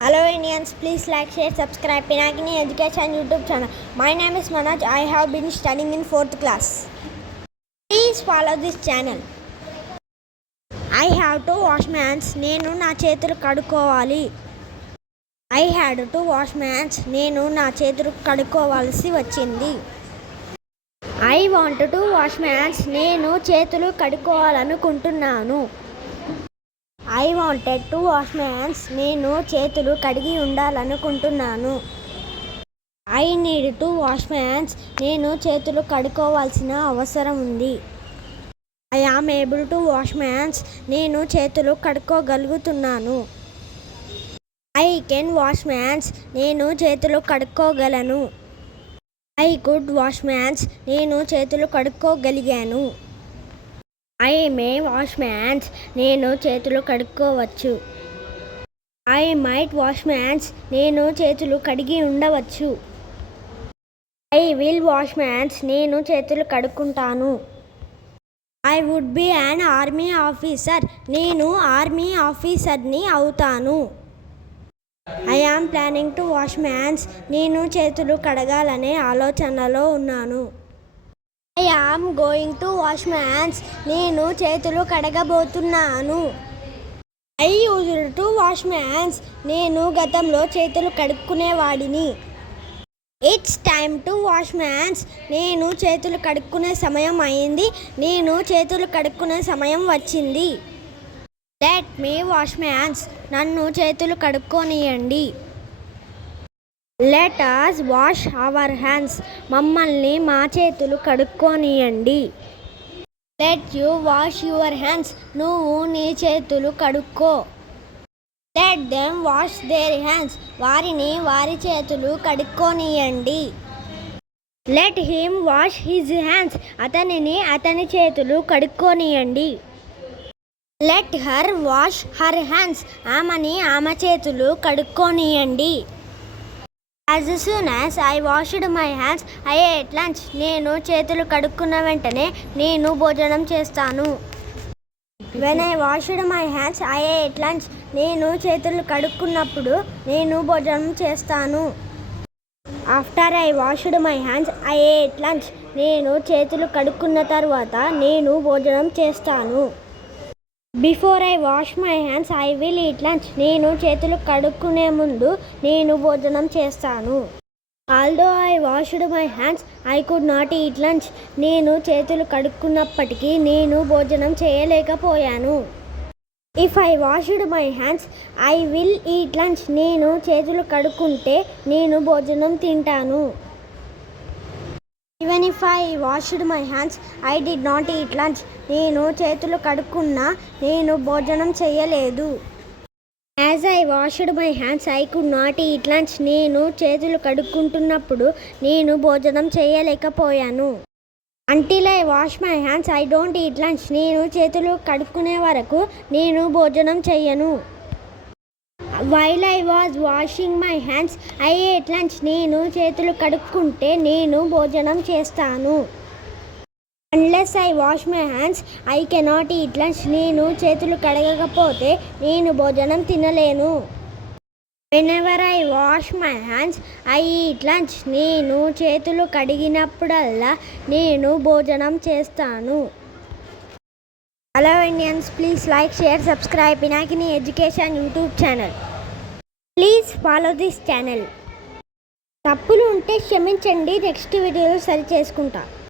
Hello Indians, please like, share, subscribe Pinakini Education YouTube channel. My name is Manoj. I have been studying in 4th class. Please follow this channel. I have to wash my hands. నేను నా చేతులు కడుక్కోవాలి. I had to wash my hands. నేను నా చేతులు కడుక్కోవాల్సి వచ్చింది. I want to wash my hands. నేను చేతులు కడుక్కోవాలనుకుంటున్నాను. I wanted to wash my hands. నేను చేతులు కడిగి ఉండాలనుకుంటున్నాను. I need to wash my hands. నేను చేతులు కడుక్కోవాల్సిన అవసరం ఉంది. I am able to wash my hands. నేను చేతులు కడుక్కోగలుగుతున్నాను. I can wash my hands. నేను చేతులు కడుక్కోగలను. I could wash my hands. నేను చేతులు కడుక్కోగలిగాను. I may wash my hands. నేను చేతులు కడుక్కోవచ్చు. I might wash my hands. నేను చేతులు కడిగి ఉండవచ్చు. I will wash my hands. నేను చేతులు కడుక్కుంటాను. I would be an army officer. నేను ఆర్మీ ఆఫీసర్ని అవుతాను. I am planning to wash my hands. నేను చేతులు కడగాలనే ఆలోచనలో ఉన్నాను. I am going to wash my hands. నేను చేతులు కడగబోతున్నాను. I used to wash my hands. నేను గతంలో చేతులు కడుక్కునేవాడిని. It's time to wash my hands. నేను చేతులు కడుక్కునే సమయం అయింది. నేను చేతులు కడుక్కునే సమయం వచ్చింది. Let me wash my hands. నన్ను చేతులు కడుక్కోనియండి. Let us wash our hands. మమ్మల్ని మా చేతులు కడుక్కోనియండి. Let you wash your hands. నువ్వు నీ చేతులు కడుక్కో. Let them wash their hands. వారిని వారి చేతులు కడుక్కోనియండి. Let him wash his hands. అతనిని అతని చేతులు కడుక్కోనియండి. Let her wash her hands. ఆమెని ఆమె చేతులు కడుక్కోనియండి. As soon as I washed my hands, I ate lunch. నేను చేతులు కడుక్కున్న వెంటనే నేను భోజనం చేస్తాను. When I washed my hands, I ate lunch. నేను చేతులు కడుక్కున్నప్పుడు నేను భోజనం చేస్తాను. After I washed my hands, I ate lunch. నేను చేతులు కడుక్కున్న తర్వాత నేను భోజనం చేస్తాను. Before I wash my hands, I will eat lunch. నేను చేతులు కడుక్కునే ముందు నేను భోజనం చేస్తాను. Although I washed my hands, I could not eat lunch. నేను చేతులు కడుక్కున్నప్పటికీ నేను భోజనం చేయలేకపోయాను. If I washed my hands, I will eat lunch. నేను చేతులు కడుక్కుంటే నేను భోజనం తింటాను. Even if I washed my hands, I did not eat lunch. నేను చేతులు కడుక్కున్నా నేను భోజనం చేయలేదు. As I washed my hands, I could not eat lunch. నేను చేతులు కడుక్కుంటున్నప్పుడు నేను భోజనం చేయలేకపోయాను. Until I wash my hands, I don't eat lunch. నేను చేతులు కడుక్కునే వరకు నేను భోజనం చెయ్యను. While I was washing my hands, I ate lunch. నేను చేతులు కడుక్కుంటే నేను భోజనం చేస్తాను. Unless I wash my hands, I cannot eat lunch. నేను చేతులు కడగకపోతే నేను భోజనం తినలేను. Whenever I wash my hands, I eat lunch. నేను చేతులు కడిగినప్పుడల్లా నేను భోజనం చేస్తాను. Hello Indians, please like, share, subscribe Pinakini Education YouTube channel. Please follow this channel. తప్పులు ఉంటే క్షమించండి, నెక్స్ట్ వీడియోలో సరి చేసుకుంటా.